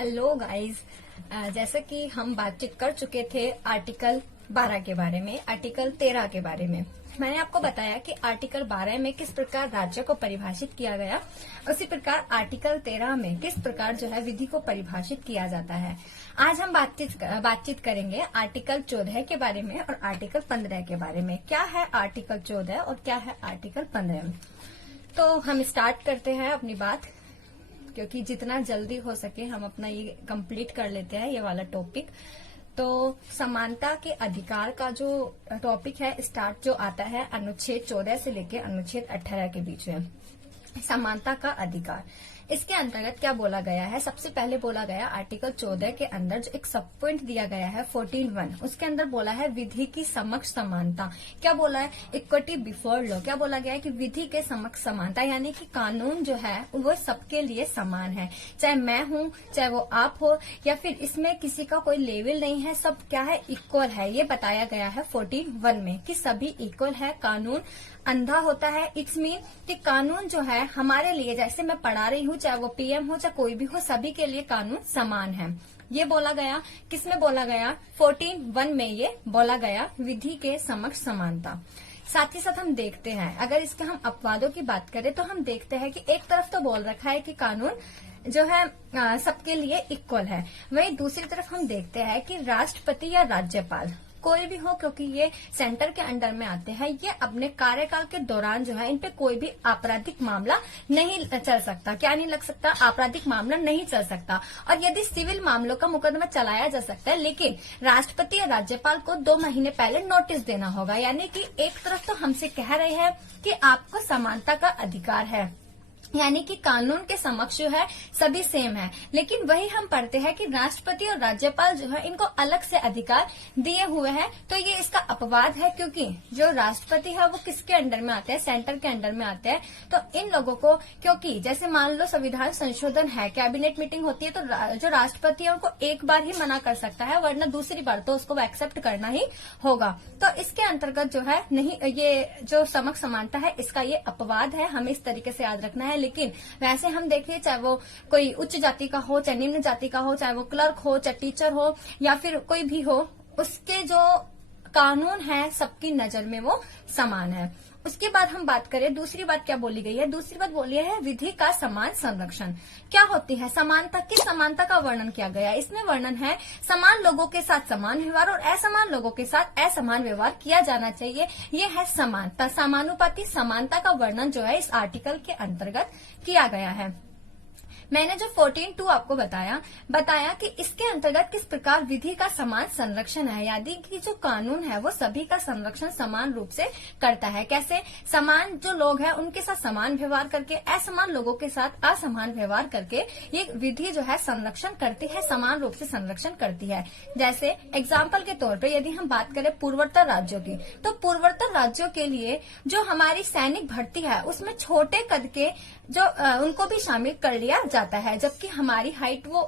Hello guys. जैसे कि हम बातचीत कर चुके थे आर्टिकल 12 के बारे में, आर्टिकल 13 के बारे में। मैंने आपको बताया कि आर्टिकल 12 में किस प्रकार राज्य को परिभाषित किया गया, उसी प्रकार आर्टिकल 13 में किस प्रकार जो है विधि को परिभाषित किया जाता है। आज हम बातचीत करेंगे आर्टिकल 14 के बारे में और आर्टिकल 15 के बारे में। क्या है आर्टिकल 14 और क्या है आर्टिकल 15? तो हम स्टार्ट करते हैं अपनी बात, क्योंकि जितना जल्दी हो सके हम अपना ये कंप्लीट कर लेते हैं ये वाला टॉपिक। तो समानता के अधिकार का जो टॉपिक है स्टार्ट जो आता है अनुच्छेद 14 से लेकर अनुच्छेद 18 के बीच में। समानता का अधिकार, इसके अंतर्गत क्या बोला गया है? सबसे पहले बोला गया आर्टिकल 14 के अंदर जो एक सब पॉइंट दिया गया है 14(1), उसके अंदर बोला है विधि की समक्ष समानता। क्या बोला है? Equity before law. क्या बोला गया है कि विधि के समक्ष समानता, यानी कि कानून जो है वो सबके लिए समान है, चाहे मैं हूँ चाहे वो आप हो, या फिर इसमें किसी का कोई लेवल नहीं है, सब क्या है, इक्वल है। ये बताया गया है 14(1) में कि सभी इक्वल है। कानून अंधा होता है, इट्स मीन कि कानून जो है हमारे लिए, जैसे मैं पढ़ा रही हूँ, चाहे वो पीएम हो चाहे कोई भी हो, सभी के लिए कानून समान है। ये बोला गया, किसमें बोला गया? 14(1) में ये बोला गया विधि के समक्ष समानता। साथ ही साथ हम देखते हैं, अगर इसके हम अपवादों की बात करें तो हम देखते हैं कि एक तरफ तो बोल रखा है कि कानून जो है सबके लिए इक्वल है, वहीं दूसरी तरफ हम देखते हैं कि राष्ट्रपति या राज्यपाल कोई भी हो, क्योंकि ये सेंटर के अंडर में आते हैं, ये अपने कार्यकाल के दौरान जो है इन पे कोई भी आपराधिक मामला नहीं चल सकता। क्या नहीं लग सकता? आपराधिक मामला नहीं चल सकता। और यदि सिविल मामलों का मुकदमा चलाया जा सकता है, लेकिन राष्ट्रपति या राज्यपाल को 2 महीने पहले नोटिस देना होगा। यानी कि एक तरफ तो हमसे कह रहे हैं कि आपको समानता का अधिकार है, यानी कि कानून के समक्ष जो है सभी सेम है, लेकिन वही हम पढ़ते हैं कि राष्ट्रपति और राज्यपाल जो है इनको अलग से अधिकार दिए हुए हैं। तो ये इसका अपवाद है, क्योंकि जो राष्ट्रपति है वो किसके अंडर में आते हैं? सेंटर के अंडर में आते हैं। तो इन लोगों को, क्योंकि जैसे मान लो संविधान संशोधन है, कैबिनेट मीटिंग होती है, तो जो राष्ट्रपति है उनको एक बार ही मना कर सकता है, वरना दूसरी बार तो उसको एक्सेप्ट करना ही होगा। तो इसके अंतर्गत जो है नहीं, ये जो समक्ष समानता है इसका ये अपवाद है, हमें इस तरीके से याद रखना है। लेकिन वैसे हम देखिए, चाहे वो कोई उच्च जाति का हो चाहे निम्न जाति का हो, चाहे वो क्लर्क हो चाहे टीचर हो या फिर कोई भी हो, उसके जो कानून है सबकी नजर में वो समान है। उसके बाद हम बात करें, दूसरी बात क्या बोली गई है? दूसरी बात बोली है विधि का समान संरक्षण। क्या होती है समानता? किस समानता का वर्णन किया गया? इसमें वर्णन है समान लोगों के साथ समान व्यवहार और असमान लोगों के साथ असमान व्यवहार किया जाना चाहिए। ये है समानता, समानुपाती समानता का वर्णन जो है इस आर्टिकल के अंतर्गत किया गया है। मैंने जो 14(2) आपको बताया कि इसके अंतर्गत किस प्रकार विधि का समान संरक्षण है, यानी कि जो कानून है वो सभी का संरक्षण समान रूप से करता है। कैसे? समान जो लोग हैं उनके साथ समान व्यवहार करके, असमान लोगों के साथ असमान व्यवहार करके ये विधि जो है संरक्षण करती है, समान रूप से संरक्षण करती है। जैसे एग्जाम्पल के तौर पर यदि हम बात करें पूर्वोत्तर राज्यों की, तो पूर्वोत्तर राज्यों के लिए जो हमारी सैनिक भर्ती है उसमें छोटे कद के जो उनको भी शामिल कर लिया जाता है, जबकि हमारी हाइट वो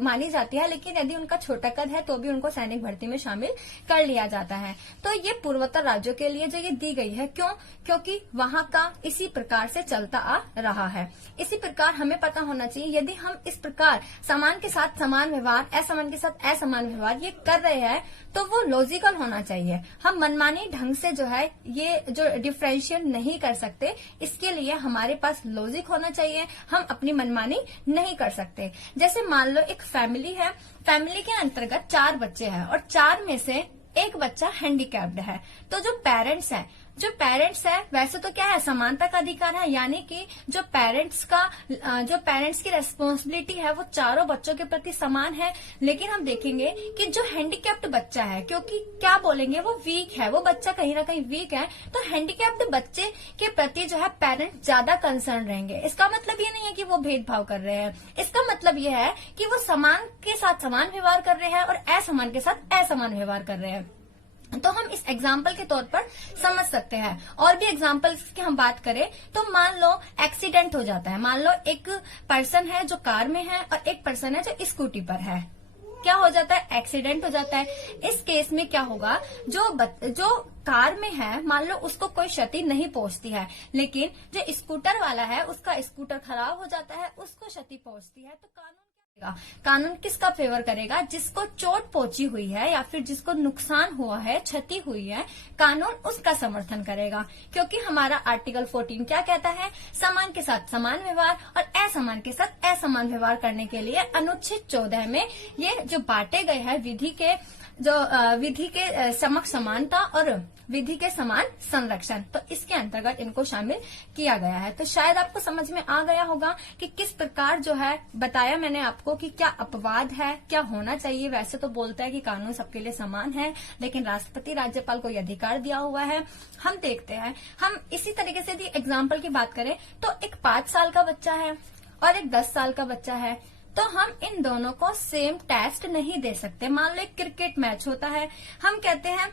मानी जाती है, लेकिन यदि उनका छोटा कद है तो भी उनको सैनिक भर्ती में शामिल कर लिया जाता है। तो ये पूर्वोत्तर राज्यों के लिए जो ये दी गई है, क्यों? क्योंकि वहां का इसी प्रकार से चलता आ रहा है। इसी प्रकार हमें पता होना चाहिए, यदि हम इस प्रकार समान के साथ समान व्यवहार, असमान के साथ असमान व्यवहार ये कर रहे हैं तो वो लॉजिकल होना चाहिए। हम मनमानी ढंग से जो है ये जो डिफरेंशिएट नहीं कर सकते, इसके लिए हमारे पास लॉजिक होना चाहिए। हम अपनी मनमानी नहीं कर सकते। जैसे मान लो एक फैमिली है, फैमिली के अंतर्गत 4 बच्चे हैं और 4 में से एक बच्चा हैंडीकैप्ड है। तो जो पेरेंट्स है वैसे तो क्या है, समानता का अधिकार है, यानी कि जो पेरेंट्स की रेस्पॉन्सिबिलिटी है वो चारों बच्चों के प्रति समान है। लेकिन हम देखेंगे कि जो हैंडीकैप्ड बच्चा है, क्योंकि क्या बोलेंगे, वो वीक है, वो बच्चा कहीं ना कहीं वीक है, तो हैंडीकैप्ड बच्चे के प्रति जो है पेरेंट्स ज्यादा कंसर्न रहेंगे। इसका मतलब ये नहीं है कि वो भेदभाव कर रहे हैं, इसका मतलब ये है कि वो समान के साथ समान व्यवहार कर रहे हैं और असमान के साथ असमान व्यवहार कर रहे हैं। तो हम इस एग्जाम्पल के तौर पर समझ सकते हैं। और भी एग्जाम्पल्स की हम बात करें तो मान लो एक्सीडेंट हो जाता है, मान लो एक पर्सन है जो कार में है और एक पर्सन है जो स्कूटी पर है। क्या हो जाता है? एक्सीडेंट हो जाता है। इस केस में क्या होगा, जो कार में है मान लो उसको कोई क्षति नहीं पहुंचती है, लेकिन जो स्कूटर वाला है उसका स्कूटर खराब हो जाता है, उसको क्षति पहुंचती है। तो कानून कानून किसका फेवर करेगा? जिसको चोट पहुंची हुई है या फिर जिसको नुकसान हुआ है, क्षति हुई है, कानून उसका समर्थन करेगा। क्योंकि हमारा आर्टिकल 14 क्या कहता है? समान के साथ समान व्यवहार और असमान के साथ असमान व्यवहार करने के लिए अनुच्छेद 14 में ये जो बांटे गए हैं विधि के समक्ष समानता और विधि के समान संरक्षण, तो इसके अंतर्गत इनको शामिल किया गया है। तो शायद आपको समझ में आ गया होगा कि किस प्रकार जो है बताया मैंने आपको कि क्या अपवाद है, क्या होना चाहिए। वैसे तो बोलता है कि कानून सबके लिए समान है, लेकिन राष्ट्रपति राज्यपाल को यह अधिकार दिया हुआ है। हम देखते हैं, हम इसी तरीके से यदि एग्जाम्पल की बात करें तो एक 5 साल का बच्चा है और एक 10 साल का बच्चा है, तो हम इन दोनों को सेम टेस्ट नहीं दे सकते। मान लो एक क्रिकेट मैच होता है, हम कहते हैं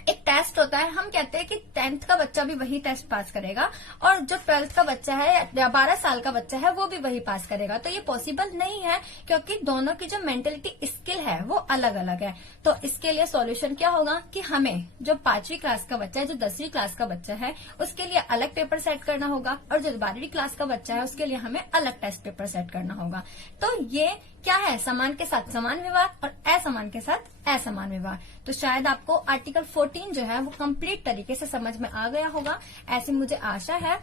एक टेस्ट होता है, हम कहते हैं कि 10th का बच्चा भी वही टेस्ट पास करेगा और जो 12th का बच्चा है या 12 साल का बच्चा है वो भी वही पास करेगा। तो ये पॉसिबल नहीं है, क्योंकि दोनों की जो मेंटेलिटी स्किल है वो अलग अलग है। तो इसके लिए सॉल्यूशन क्या होगा कि हमें जो 5वीं क्लास का बच्चा है, जो 10वीं क्लास का बच्चा है, उसके लिए अलग पेपर सेट करना होगा और जो 12वीं क्लास का बच्चा है उसके लिए हमें अलग टेस्ट पेपर सेट करना होगा। तो ये क्या है? समान के साथ समान व्यवहार और असमान के साथ असमान व्यवहार। तो शायद आपको आर्टिकल 14 जो है वो कंप्लीट तरीके से समझ में आ गया होगा, ऐसी मुझे आशा है।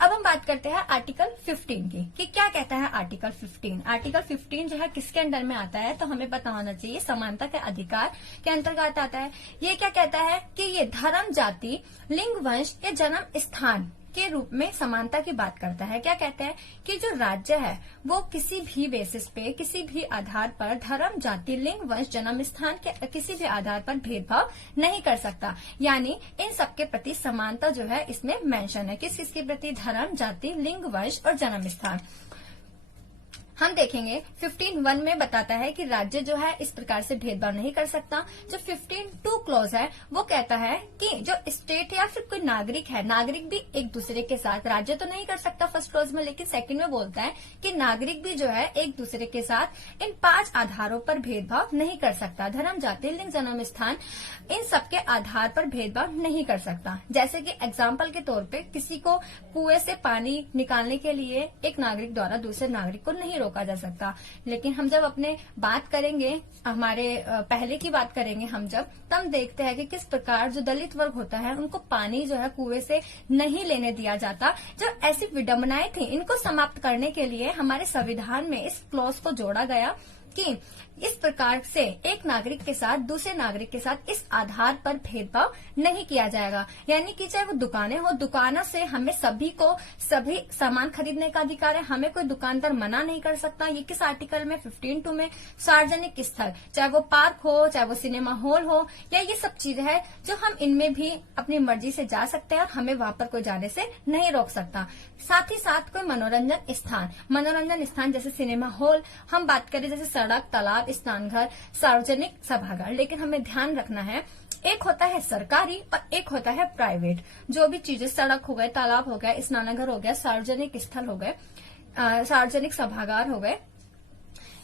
अब हम बात करते हैं आर्टिकल 15 की कि क्या कहता है आर्टिकल 15। आर्टिकल 15 जो है किसके अंडर में आता है? तो हमें पता होना चाहिए, समानता के अधिकार के अंतर्गत आता है। ये क्या कहता है कि ये धर्म, जाति, लिंग, वंश या जन्म स्थान के रूप में समानता की बात करता है। क्या कहते हैं कि जो राज्य है वो किसी भी बेसिस पे, किसी भी आधार पर धर्म, जाति, लिंग, वंश, जन्म स्थान के किसी भी आधार पर भेदभाव नहीं कर सकता। यानी इन सबके प्रति समानता जो है इसमें मेंशन है। किस किसके प्रति? धर्म, जाति, लिंग, वंश और जन्म स्थान। हम देखेंगे 15(1) में बताता है कि राज्य जो है इस प्रकार से भेदभाव नहीं कर सकता। जो 15(2) क्लॉज है वो कहता है कि जो स्टेट या फिर कोई नागरिक है, नागरिक भी एक दूसरे के साथ, राज्य तो नहीं कर सकता फर्स्ट क्लॉज में, लेकिन सेकंड में बोलता है कि नागरिक भी जो है एक दूसरे के साथ इन 5 आधारों पर भेदभाव नहीं कर सकता। धर्म, जाति, लिंग, जन्म स्थान, इन सबके आधार पर भेदभाव नहीं कर सकता। जैसे कि एग्जाम्पल के तौर पे किसी को कुएं से पानी निकालने के लिए एक नागरिक द्वारा दूसरे नागरिक को नहीं रोका जा सकता। लेकिन हम जब अपने बात करेंगे, हमारे पहले की बात करेंगे हम जब, तब देखते हैं कि किस प्रकार जो दलित वर्ग होता है उनको पानी जो है कुएं से नहीं लेने दिया जाता। जो ऐसी विडंबनाएं थी इनको समाप्त करने के लिए हमारे संविधान में इस क्लॉज को जोड़ा गया कि इस प्रकार से एक नागरिक के साथ दूसरे नागरिक के साथ इस आधार पर भेदभाव नहीं किया जाएगा। यानी कि चाहे वो दुकानें हो, दुकानों से हमें सभी को सभी सामान खरीदने का अधिकार है, हमें कोई दुकानदार मना नहीं कर सकता। ये किस आर्टिकल में? 15(2) में। सार्वजनिक स्थल, चाहे वो पार्क हो, चाहे वो सिनेमा हॉल हो, या ये सब चीजें है जो हम इनमें भी अपनी मर्जी से जा सकते हैं और हमें वहां पर कोई जाने से नहीं रोक सकता। साथ ही साथ कोई मनोरंजन स्थान जैसे सिनेमा हॉल, हम बात करें जैसे सड़क, तालाब, स्नानघर, सार्वजनिक सभागार। लेकिन हमें ध्यान रखना है, एक होता है सरकारी और एक होता है प्राइवेट। जो भी चीजें, सड़क हो गए, तालाब हो गया, स्नानघर हो गया, सार्वजनिक स्थल हो गए, सार्वजनिक सभागार हो गए,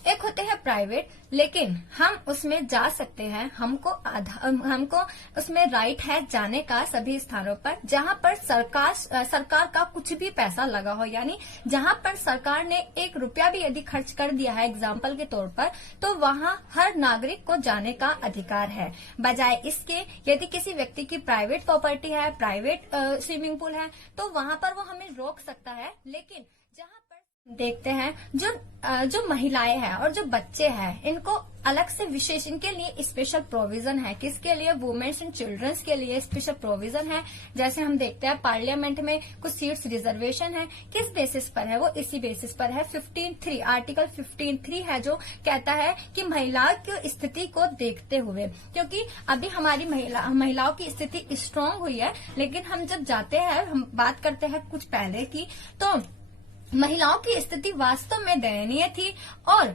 एक होते हैं प्राइवेट, लेकिन हम उसमें जा सकते हैं। हमको उसमें राइट है जाने का सभी स्थानों पर जहां पर सरकार का कुछ भी पैसा लगा हो। यानी जहां पर सरकार ने 1 रुपया भी यदि खर्च कर दिया है एग्जाम्पल के तौर पर, तो वहां हर नागरिक को जाने का अधिकार है। बजाय इसके यदि किसी व्यक्ति की प्राइवेट प्रॉपर्टी है, प्राइवेट स्विमिंग पूल है, तो वहां पर वो हमें रोक सकता है। लेकिन जहां पर देखते हैं जो महिलाएं हैं और जो बच्चे हैं, इनको अलग से विशेष, इनके लिए स्पेशल प्रोविजन है। किसके लिए? वुमेन्स एंड चिल्ड्रंस के लिए स्पेशल प्रोविजन है। जैसे हम देखते हैं पार्लियामेंट में कुछ सीट्स रिजर्वेशन है। किस बेसिस पर है? वो इसी बेसिस पर है। 15(3) आर्टिकल 15(3) है जो कहता है कि महिलाओं की स्थिति को देखते हुए, क्योंकि अभी हमारी महिलाओं की स्थिति स्ट्रांग हुई है, लेकिन हम जब जाते हैं, हम बात करते हैं कुछ पहले की, तो महिलाओं की स्थिति वास्तव में दयनीय थी और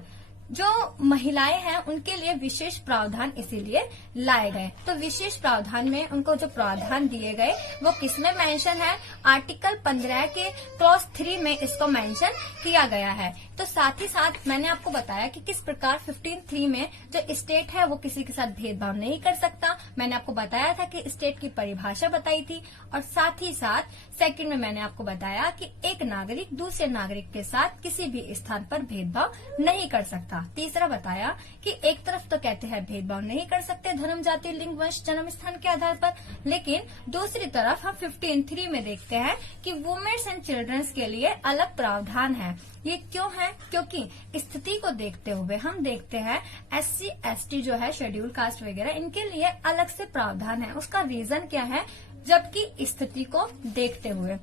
जो महिलाएं हैं उनके लिए विशेष प्रावधान इसीलिए लाए गए। तो विशेष प्रावधान में उनको जो प्रावधान दिए गए वो किसमें मेंशन है, आर्टिकल 15 के क्लॉज 3 में इसको मेंशन किया गया है। तो साथ ही साथ मैंने आपको बताया कि किस प्रकार 15(3) में जो स्टेट है वो किसी के साथ भेदभाव नहीं कर सकता। मैंने आपको बताया था कि स्टेट की परिभाषा बताई थी, और साथ ही साथ सेकंड में मैंने आपको बताया कि एक नागरिक दूसरे नागरिक के साथ किसी भी स्थान पर भेदभाव नहीं कर सकता। तीसरा बताया कि एक तरफ तो कहते हैं भेदभाव नहीं कर सकते धर्म, जाति, लिंग, वंश, जन्म स्थान के आधार पर, लेकिन दूसरी तरफ हम 15(3) में देखते हैं कि वुमेन्स एंड चिल्ड्रंस के लिए अलग प्रावधान है। ये क्यों है? क्योंकि स्थिति को देखते हुए हम देखते हैं SC, ST जो है शेड्यूल कास्ट वगैरह, इनके लिए अलग से प्रावधान है। उसका रीजन क्या है? जबकि स्थिति को देखते हुए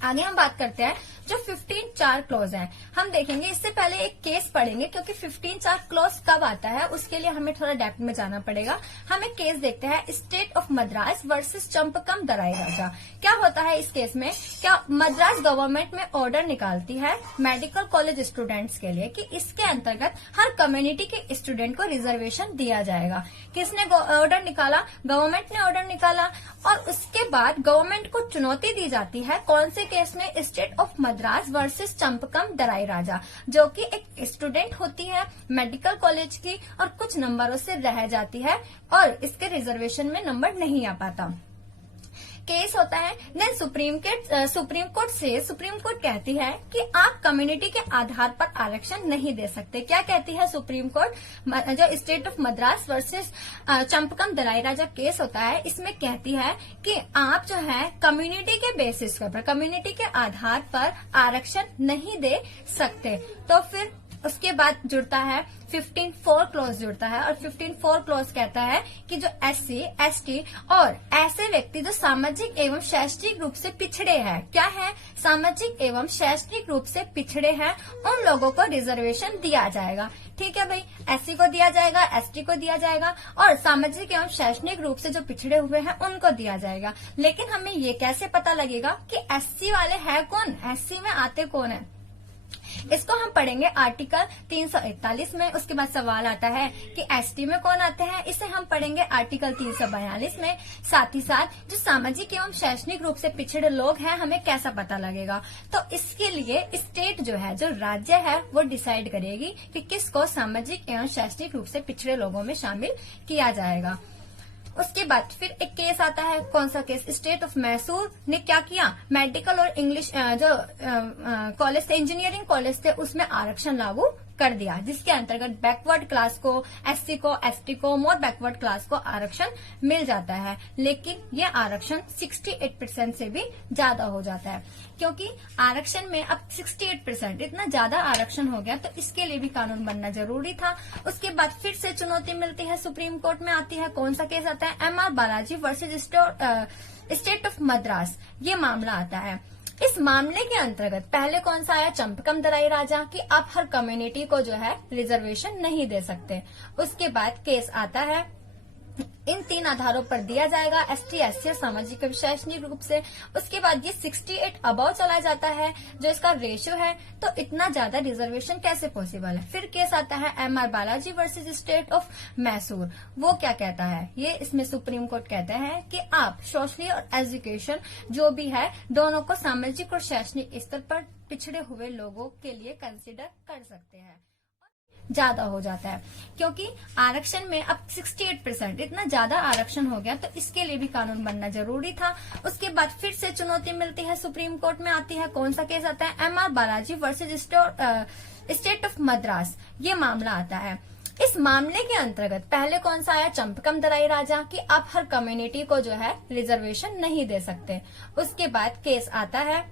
आगे हम बात करते हैं जो 15(4) क्लॉज है, हम देखेंगे। इससे पहले एक केस पढ़ेंगे, क्योंकि 15(4) क्लॉज कब आता है उसके लिए हमें थोड़ा डेप्थ में जाना पड़ेगा। हम एक केस देखते हैं, state of Madras versus Champakam Dorairajan. क्या होता है इस केस में? क्या मद्रास गवर्नमेंट में ऑर्डर निकालती है मेडिकल कॉलेज स्टूडेंट्स के लिए कि इसके अंतर्गत हर कम्युनिटी के स्टूडेंट को रिजर्वेशन दिया जाएगा। किसने ऑर्डर निकाला? गवर्नमेंट ने ऑर्डर निकाला, और उसके बाद गवर्नमेंट को चुनौती दी जाती है। कौन से केस में? State of Madras versus Champakam Dorairajan, जो कि एक स्टूडेंट होती है मेडिकल कॉलेज की और कुछ नंबरों से रह जाती है और इसके रिजर्वेशन में नंबर नहीं आ पाता। केस होता है। देन सुप्रीम कोर्ट कहती है कि आप कम्युनिटी के आधार पर आरक्षण नहीं दे सकते। क्या कहती है सुप्रीम कोर्ट? जो state of Madras versus Champakam Dorairajan case होता है, इसमें कहती है कि आप जो है कम्युनिटी के बेसिस पर, कम्युनिटी के आधार पर आरक्षण नहीं दे सकते। तो फिर उसके बाद जुड़ता है 15(4) क्लॉज जुड़ता है, और 15(4) क्लॉज कहता है कि जो SC, ST और ऐसे व्यक्ति जो सामाजिक एवं शैक्षणिक रूप से पिछड़े हैं, क्या है? सामाजिक एवं शैक्षणिक रूप से पिछड़े हैं, उन लोगों को रिजर्वेशन दिया जाएगा। ठीक है भाई, SC को दिया जाएगा, ST को दिया जाएगा, और सामाजिक एवं शैक्षणिक रूप से जो पिछड़े हुए हैं उनको दिया जाएगा। लेकिन हमें ये कैसे पता लगेगा कि SC वाले है कौन, SC में आते कौन है? इसको हम पढ़ेंगे आर्टिकल 341 में। उसके बाद सवाल आता है कि ST में कौन आते हैं, इसे हम पढ़ेंगे आर्टिकल 342 में। साथ ही साथ जो सामाजिक एवं शैक्षणिक रूप से पिछड़े लोग हैं, हमें कैसा पता लगेगा? तो इसके लिए स्टेट जो है, जो राज्य है, वो डिसाइड करेगी कि किसको सामाजिक एवं शैक्षणिक रूप से पिछड़े लोगों में शामिल किया जाएगा। उसके बाद फिर एक केस आता है। कौन सा केस? स्टेट ऑफ मैसूर ने क्या किया? मेडिकल और इंग्लिश जो कॉलेज थे, इंजीनियरिंग कॉलेज थे, उसमें आरक्षण लागू कर दिया, जिसके अंतर्गत बैकवर्ड क्लास को, SC को, ST को, मोर बैकवर्ड क्लास को आरक्षण मिल जाता है। लेकिन ये आरक्षण 68% से भी ज्यादा हो जाता है, क्योंकि आरक्षण में अब 68% इतना ज्यादा आरक्षण हो गया, तो इसके लिए भी कानून बनना जरूरी था। उसके बाद फिर से चुनौती मिलती है, सुप्रीम कोर्ट में आती है। कौन सा केस आता है? MR Balaji versus state of Madras, ये मामला आता है। इस मामले के अंतर्गत पहले कौन सा आया? चंपकम दराई राजा कि आप हर कम्युनिटी को जो है रिजर्वेशन नहीं दे सकते। उसके बाद केस आता है, इन 3 आधारों पर दिया जाएगा, ST, SC और सामाजिक एवं शैक्षणिक रूप से। उसके बाद ये 68 अबव चला जाता है, जो इसका रेशियो है, तो इतना ज्यादा रिजर्वेशन कैसे पॉसिबल है? फिर केस आता है MR Balaji versus state of Mysore. वो क्या कहता है? ये इसमें सुप्रीम कोर्ट कहता है कि आप सोशली और एजुकेशन जो भी है, दोनों को सामाजिक और शैक्षणिक स्तर पर पिछड़े हुए लोगों के लिए कंसिडर कर सकते हैं। ज्यादा हो जाता है, क्योंकि आरक्षण में अब 68% इतना ज्यादा आरक्षण हो गया, तो इसके लिए भी कानून बनना जरूरी था। उसके बाद फिर से चुनौती मिलती है, सुप्रीम कोर्ट में आती है। कौन सा केस आता है? MR Balaji versus state of Madras, ये मामला आता है। इस मामले के अंतर्गत पहले कौन सा आया? चंपकम दराई राजा कि आप हर कम्युनिटी को जो है रिजर्वेशन नहीं दे सकते। उसके बाद केस आता है,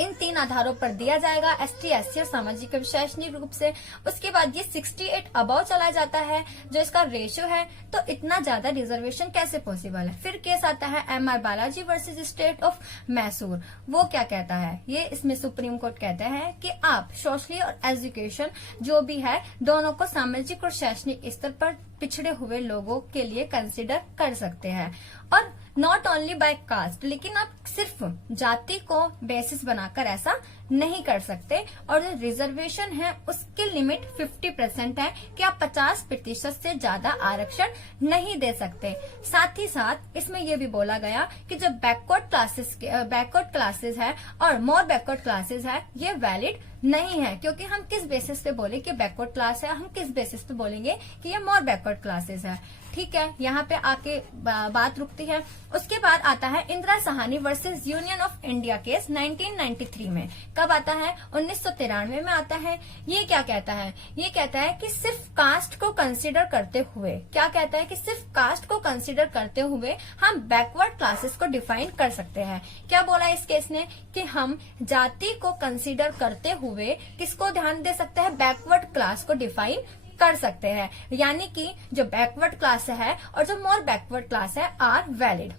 इन 3 आधारों पर दिया जाएगा, ST, SC और सामाजिक एवं शैक्षणिक रूप से। उसके बाद ये 68 अबव चला जाता है, जो इसका रेशियो है, तो इतना ज्यादा रिजर्वेशन कैसे पॉसिबल है? फिर केस आता है MR Balaji versus state of Mysore. वो क्या कहता है? ये इसमें सुप्रीम कोर्ट कहता है कि आप सोशली और एजुकेशन जो भी है, दोनों को सामाजिक और शैक्षणिक स्तर पर पिछड़े हुए लोगों के लिए कंसिडर कर सकते हैं। और नॉट ओनली बाय कास्ट, लेकिन आप सिर्फ जाति को बेसिस बना बनाकर ऐसा नहीं कर सकते। और जो रिजर्वेशन है उसकी लिमिट 50% है कि आप 50% से ज्यादा आरक्षण नहीं दे सकते। साथ ही साथ इसमें यह भी बोला गया कि जो बैकवर्ड क्लासेस है और मोर बैकवर्ड क्लासेस है ये वैलिड नहीं है, क्योंकि हम किस बेसिस पे बोले कि बैकवर्ड क्लास है, हम किस बेसिस पे बोलेंगे कि ये मोर बैकवर्ड क्लासेस है। ठीक है, यहाँ पे आके बात रुकती है। उसके बाद आता है Indira Sawhney versus union of India case 1993 में। कब आता है? 1993 में आता है। ये क्या कहता है? ये कहता है कि सिर्फ कास्ट को कंसीडर करते हुए, क्या कहता है कि सिर्फ कास्ट को कंसीडर करते हुए हम बैकवर्ड क्लासेस को डिफाइन कर सकते हैं। क्या बोला इस केस ने? कि हम जाति को कंसीडर करते हुए किसको ध्यान दे सकते हैं? बैकवर्ड क्लास को डिफाइन कर सकते हैं। यानी कि जो बैकवर्ड क्लास है और जो मोर बैकवर्ड क्लास है आर वैलिड।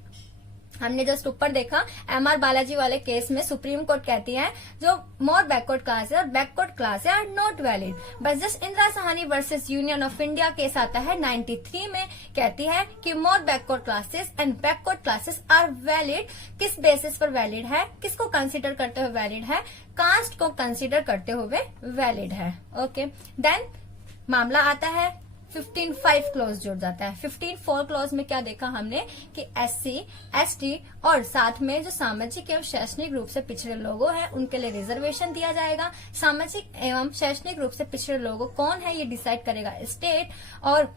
हमने जस्ट ऊपर देखा एमआर बालाजी वाले केस में सुप्रीम कोर्ट कहती है जो मोर बैकवर्ड क्लास है और बैकवर्ड क्लास है आर नॉट वैलिड। बस just Indira Sawhney versus union of India case आता है 93 में, कहती है कि more backward classes and backward classes are valid. किस बेसिस पर वैलिड है? किसको कंसीडर करते हुए वैलिड है? कास्ट को कंसीडर करते हुए वैलिड है। ओके, देन मामला आता है 15(5) क्लॉज जुड़ जाता है। 15(4) क्लॉज में क्या देखा हमने कि SC, ST और साथ में जो सामाजिक एवं शैक्षणिक रूप से पिछड़े लोगों हैं उनके लिए रिजर्वेशन दिया जाएगा। सामाजिक एवं शैक्षणिक रूप से पिछड़े लोगों कौन है ये डिसाइड करेगा स्टेट, और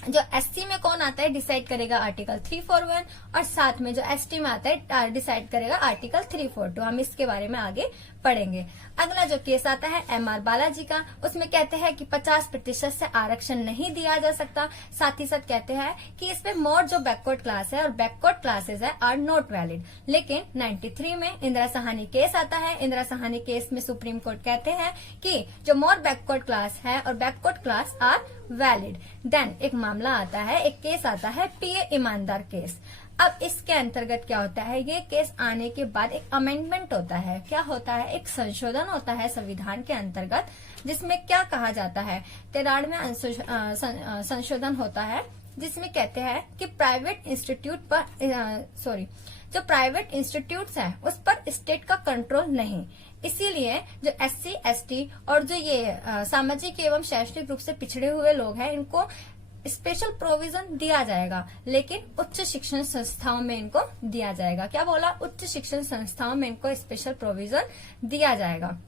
जो SC में कौन आता है डिसाइड करेगा आर्टिकल 341, और साथ में जो ST में आता है डिसाइड करेगा आर्टिकल 342। हम इसके बारे में आगे पढ़ेंगे। अगला जो केस आता है MR बालाजी का, उसमें कहते हैं कि 50% से आरक्षण नहीं दिया जा सकता। साथ ही साथ कहते हैं कि इसमें मोर जो बैकवर्ड क्लास है और बैकवर्ड क्लासेस है आर नॉट वैलिड। लेकिन 93 में इंदिरा साहनी केस आता है। इंदिरा साहनी केस में सुप्रीम कोर्ट कहते हैं कि जो मोर बैकवर्ड क्लास है और backward class are valid. Then एक मामला आता है, एक केस आता है PA ईमानदार केस। अब इसके अंतर्गत क्या होता है? ये केस आने के बाद एक अमेंडमेंट होता है। क्या होता है? एक संशोधन होता है संविधान के अंतर्गत, जिसमें क्या कहा जाता है? 93वां संशोधन होता है, जिसमें कहते हैं कि प्राइवेट इंस्टीट्यूट पर जो प्राइवेट इंस्टीट्यूट्स हैं उस पर स्टेट का कंट्रोल नहीं। इसीलिए जो SC, ST और जो ये सामाजिक एवं शैक्षणिक रूप से पिछड़े हुए लोग हैं इनको स्पेशल प्रोविजन दिया जाएगा, लेकिन उच्च शिक्षण संस्थाओं में इनको दिया जाएगा। क्या बोला? उच्च शिक्षण संस्थाओं में इनको स्पेशल प्रोविजन दिया जाएगा।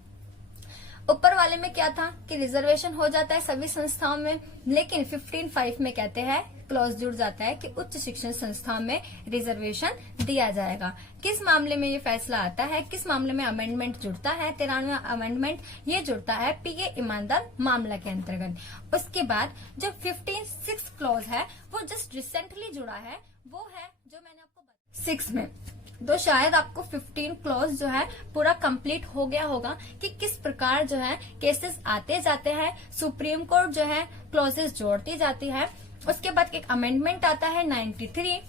ऊपर वाले में क्या था कि रिजर्वेशन हो जाता है सभी संस्थाओं में, लेकिन 15(5) में कहते हैं क्लॉज जुड़ जाता है कि उच्च शिक्षण संस्थाओं में रिजर्वेशन दिया जाएगा। किस मामले में ये फैसला आता है? किस मामले में अमेंडमेंट जुड़ता है? 93वां अमेंडमेंट ये जुड़ता है PA ईमानदार मामला के अंतर्गत। उसके बाद जो 15(6) क्लॉज है वो जस्ट रिसेंटली जुड़ा है, वो है जो मैंने आपको 6 में। तो शायद आपको 15 क्लॉज जो है पूरा कंप्लीट हो गया होगा कि किस प्रकार जो है केसेस आते जाते हैं, सुप्रीम कोर्ट जो है क्लॉजेस जोड़ती जाती है। उसके बाद एक अमेंडमेंट आता है 93,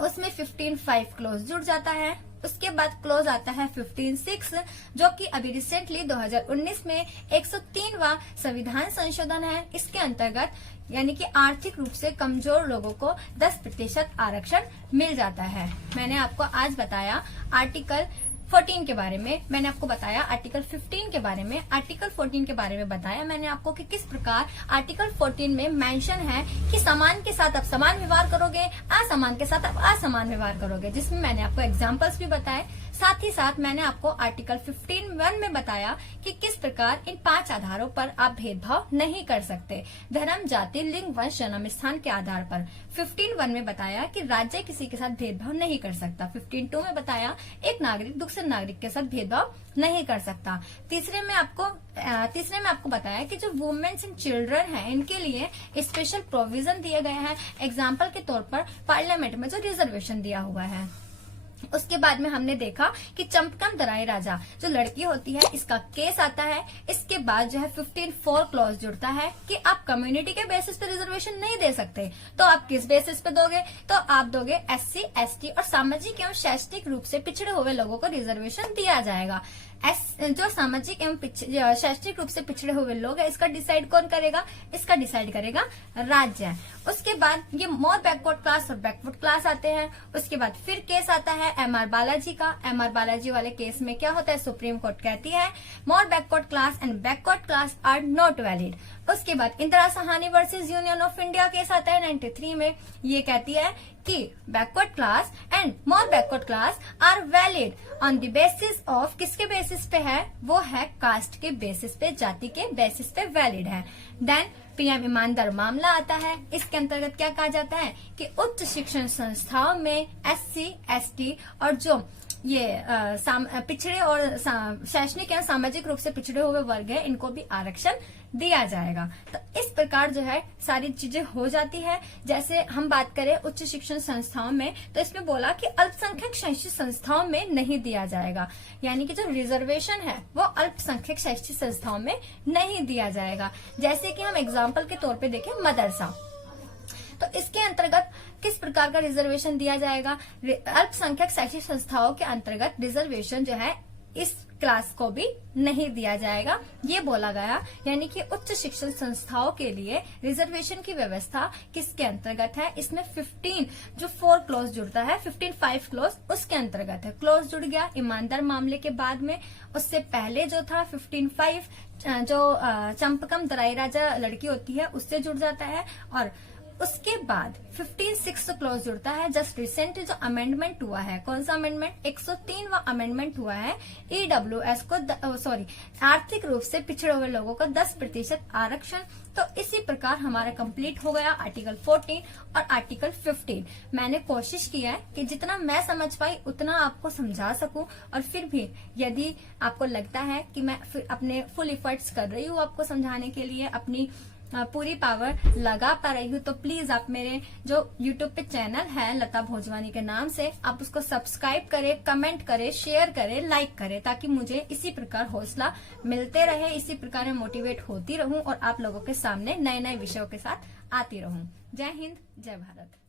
उसमें 15(5) क्लॉज जुड़ जाता है। उसके बाद क्लॉज आता है 15(6) जो कि अभी रिसेंटली 2019 में 103वां संविधान संशोधन है। इसके अंतर्गत यानी कि आर्थिक रूप से कमजोर लोगों को 10% आरक्षण मिल जाता है। मैंने आपको आज बताया आर्टिकल 14 के बारे में, मैंने आपको बताया आर्टिकल 15 के बारे में, आर्टिकल 14 के बारे में बताया मैंने आपको कि किस प्रकार आर्टिकल 14 में मेंशन है कि समान के साथ आप समान व्यवहार करोगे, असमान के साथ आप असमान व्यवहार करोगे, जिसमें मैंने आपको एग्जांपल्स भी बताए। साथ ही साथ मैंने आपको आर्टिकल 15(1) में बताया कि किस प्रकार इन 5 आधारों पर आप भेदभाव नहीं कर सकते, धर्म, जाति, लिंग, वंश, जन्म स्थान के आधार पर। 15(1) में बताया कि राज्य किसी के साथ भेदभाव नहीं कर सकता। 15(2) में बताया एक नागरिक दूसरे नागरिक के साथ भेदभाव नहीं कर सकता। तीसरे में आपको बताया कि जो वुमेन्स एंड चिल्ड्रन है इनके लिए स्पेशल प्रोविजन दिए गए हैं। एग्जाम्पल के तौर पर पार्लियामेंट में जो रिजर्वेशन दिया हुआ है। उसके बाद में हमने देखा कि चंपकम दराई राजा जो लड़की होती है इसका केस आता है। इसके बाद जो है 15(4) क्लॉज जुड़ता है कि आप कम्युनिटी के बेसिस पे रिजर्वेशन नहीं दे सकते, तो आप किस बेसिस पे दोगे? तो आप दोगे SC, ST और सामाजिक एवं शैक्षणिक रूप से पिछड़े हुए लोगों को रिजर्वेशन दिया जाएगा। जो सामाजिक एवं शैक्षणिक रूप से पिछड़े हुए लोग हैं, इसका डिसाइड कौन करेगा? इसका डिसाइड करेगा राज्य। उसके बाद ये मोर बैकवर्ड क्लास और बैकवर्ड क्लास आते हैं। उसके बाद फिर केस आता है एमआर बालाजी का। एमआर बालाजी वाले केस में क्या होता है? सुप्रीम कोर्ट कहती है more backward class and backward class are not valid. उसके बाद Indira Sawhney versus union of India case आता है 93 में। ये कहती है कि backward class and more backward class are valid on the basis of, किसके बेसिस पे है? वो है कास्ट के बेसिस पे, जाति के बेसिस पे वैलिड है। देन पीएम ईमानदार मामला आता है। इसके अंतर्गत क्या कहा जाता है कि उच्च शिक्षण संस्थाओं में SC, ST और जो ये पिछड़े और शैक्षणिक या सामाजिक रूप से पिछड़े हुए वर्ग है, इनको भी आरक्षण दिया जाएगा। तो इस प्रकार जो है सारी चीजें हो जाती है। जैसे हम बात करें उच्च शिक्षण संस्थाओं में, तो इसमें बोला कि अल्पसंख्यक शैक्षिक संस्थाओं में नहीं दिया जाएगा, यानी कि जो रिजर्वेशन है वो अल्पसंख्यक शैक्षिक संस्थाओं में नहीं दिया जाएगा। जैसे कि हम एग्जाम्पल के तौर पे देखें मदरसा, तो इसके अंतर्गत किस प्रकार का रिजर्वेशन दिया जाएगा? अल्पसंख्यक शैक्षिक संस्थाओं के अंतर्गत रिजर्वेशन जो है इस क्लास को भी नहीं दिया जाएगा, ये बोला गया। यानी कि उच्च शिक्षण संस्थाओं के लिए रिजर्वेशन की व्यवस्था किसके अंतर्गत है? इसमें 15 जो 4 क्लॉज जुड़ता है, 15(5) क्लॉज उसके अंतर्गत है। क्लॉज जुड़ गया ईमानदार मामले के बाद में। उससे पहले जो था 15(5) जो चंपकम दराई राजा लड़की होती है उससे जुड़ जाता है। और उसके बाद 15(6) क्लॉज जुड़ता है। जस्ट रिसेंट जो अमेंडमेंट हुआ है, कौन सा अमेंडमेंट? 103वां अमेंडमेंट हुआ है। EWS को आर्थिक रूप से पिछड़े हुए लोगों को 10% आरक्षण। तो इसी प्रकार हमारा कंप्लीट हो गया आर्टिकल 14 और आर्टिकल 15। मैंने कोशिश किया है कि जितना मैं समझ पाई उतना आपको समझा सकूं, और फिर भी यदि आपको लगता है कि मैं अपने फुल इफर्ट्स कर रही हूँ आपको समझाने के लिए, अपनी पूरी पावर लगा पा रही हूँ, तो प्लीज आप मेरे जो YouTube पे चैनल है लता भोजवानी के नाम से, आप उसको सब्सक्राइब करें, कमेंट करें, शेयर करें, लाइक करें, ताकि मुझे इसी प्रकार हौसला मिलते रहे, इसी प्रकार मैं मोटिवेट होती रहूं और आप लोगों के सामने नए नए विषयों के साथ आती रहूं। जय हिंद, जय भारत।